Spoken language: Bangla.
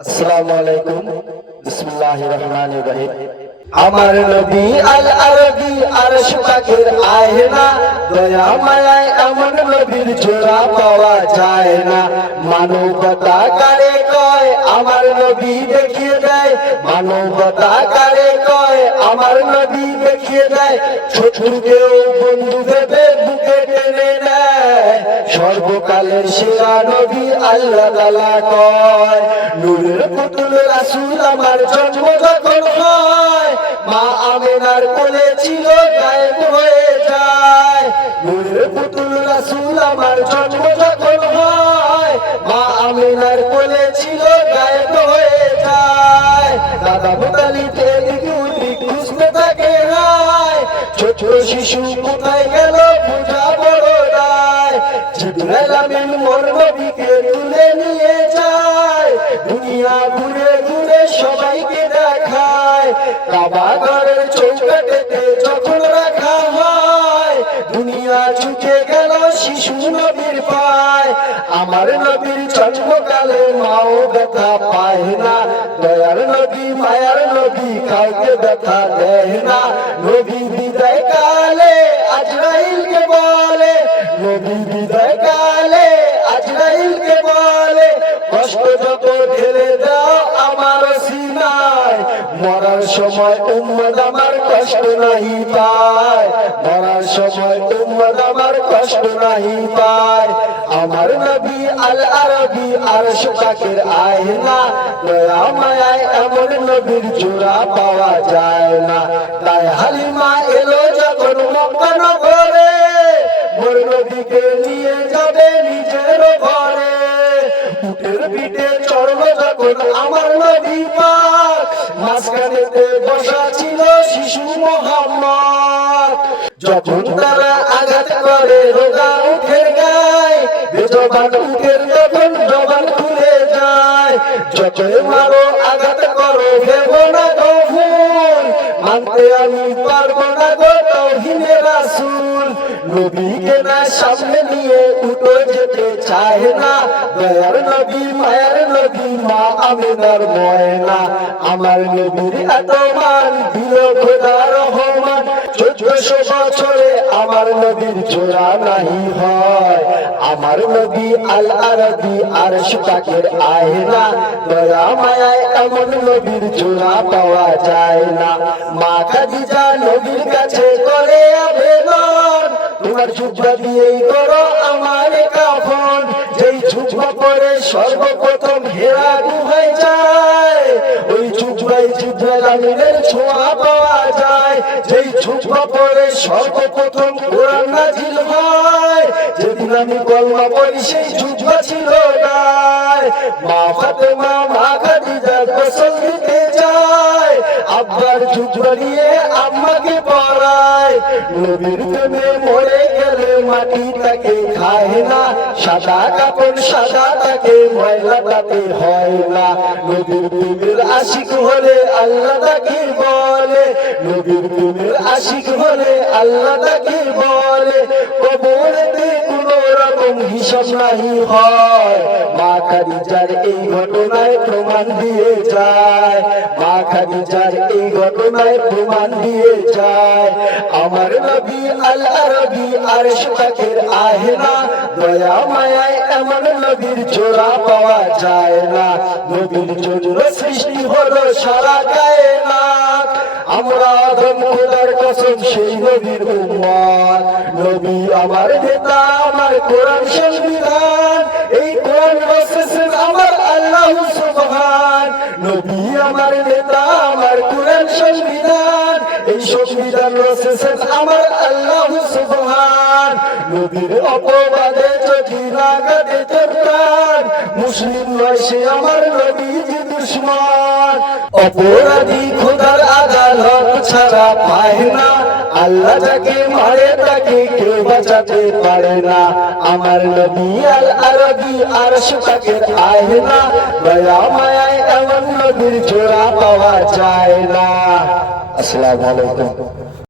আসসালামু আলাইকুম। বিসমিল্লাহির রহমানির রহিম। আমার নবী আল আরবি আরশ পাকের আয়না, দয়া মায়ায় এমন নবীর জোড়া পাওয়া যায় না। মানবতা কারে কয়, আমার নবী দেখিয়ে দেয়। মানবতা কারে কয়, আমার দেখিয়ে দেয়। বন্ধু বুকে টেনে নেয়। সর্বকালের সেরা নবী আল্লাহ তালা কয়, নূরের পুতুল রাসূল আমার জন্ম যখন হয় মা আমেনার কোলে ছিল গায়েব হয়ে নূরের পুতুল রাসূল আমার জন্ম যখন হয়, মা আমেনার কোলে ছিল, গায়েব হয়ে যায়। দাদা মুতালিব এদিকে ওদিক খুঁজতে থাকে হায়। ছোট শিশু কোথায় গেল পূজা বড় দায়। জিবরাইল আমিন মোর নবীকে তুলে নিয়ে যায়। দুনিয়া ঘুরে ঘুরে সবাইকে দেখায়। কাবা ঘরের চৌকাটেতে আমার নবীর জন্মকালে মাও ব্যথা পায় না। দয়ার নবী, মায়ার নবী, কাউকে ব্যথা দেয় না। নবী বিদায় কালে আজরাইলকে বলে, নবী বিদায় কালে আজরাইলকে বলে, কষ্ট যত ঢেলে দাও আমার সিনায়। মরার সময় উম্মদ আমার কষ্ট নাহি পায়। মরার সময় উম্মদ আমার কষ্ট নাহি পায়। আমার নবী আল আরবি আরশ পাকের আয়না। দয়া মায়ায় এমন নবীর জোড়া পাওয়া যায় না। তাই হালিমা এলো যখন মক্কা নগরে। মোর নবীকে নিয়ে যাবে নিজের ঘরে। উটের পিঠে চড়লো যখন আমার নবী পাক। মাঝখানেতে বসা ছিল শিশু মোহাম্মদ। যখন তারা আঘাত করে রোগা উঠের গায় বেজবান উঠের তখন জবান খুলে যায় যতই মারো আঘাত করো ভেব না মানতে আমি পারব না গো তৌহিনে রাসূল। নবীকে না সামনে নিয়ে উঠো যেতে চায় না। দয়ার নবী মায়ার নবী মা আমিনার ময়না। আমার নবীর এত মান চোদ্দশো বছরে, আমার নদীর জোড়া নাহি হয়। আমার নদী আল আরবি আর পাকের আয়না, দয়া মায়ায় এমন নদীর জোড়া পাওয়া যায় না। মা দিদা নদীর কাছে করে আবেদন, তোমার যুদ্ধ দিয়েই করো আমার কাফন যেই জুব্বা পরে সর্বপ্রথম হেরা গুহায় যায় ওই জুব্বাই জিব্রাইল ছোঁয়া পাওয়া যায়। যেই ছোঁয়া পরে সর্বপ্রথম কোরআন নাজিল হয়। যেদিন আমি কলমা পড়ি, সেই ছোঁয়া ছিল গায় মা ফাতেমা, মা খাদিজা গোসল দিতে যায় জুব্বা নিয়ে আম্মাকে পড়ায়। নবীর প্রেমে মরে গেলে মাটি তাকে খায় না। সাদা কাপড়, সাদা তাকে ময়লা তাতে হয় না। নবীর প্রেমের আশিক হলে আল্লাহ তাকে বলে। নবীর প্রেমের আশিক হলে আল্লাহ তাকে বলে। কবরেতে কোনো নাহি হয়। মা খাদিজার এই ঘটনায় প্রমাণ দিয়ে যায়। মা খাদিজার এই ঘটনায় প্রমাণ দিয়ে যায়। আমার নবী আল আরবি আর পাকের আহেনা। দয়া মায়ায় এমন নবীর জোড়া পাওয়া যায় না। নবীর জন্য সৃষ্টি হলো সারা গায়ে না আমরা আদম খোদার কসম সেই নবীর উম্মত। নবী আমার আমার কোরআন সংবিধান। এই কোরআন রসেছেন আমার আল্লাহ সুবহান। নবী আমার নেতা, আমার কোরআন সংবিধান। এই সংবিধান আমার আল্লাহ সুবহান। নবীর অপবাদে যদি মুসলিম নয় সে আমার নবীজি দুশ্মন। অপরাধী ছাড়া পায় না আল্লাহ যাকে মারে তাকে কেউ বাঁচাতে পারে না আমার নবী আল আরবি আর পাকের আয় না দয়া মায়ায় এমন নবীর জোড়া পাওয়া যায় না আসসালামু আলাইকুম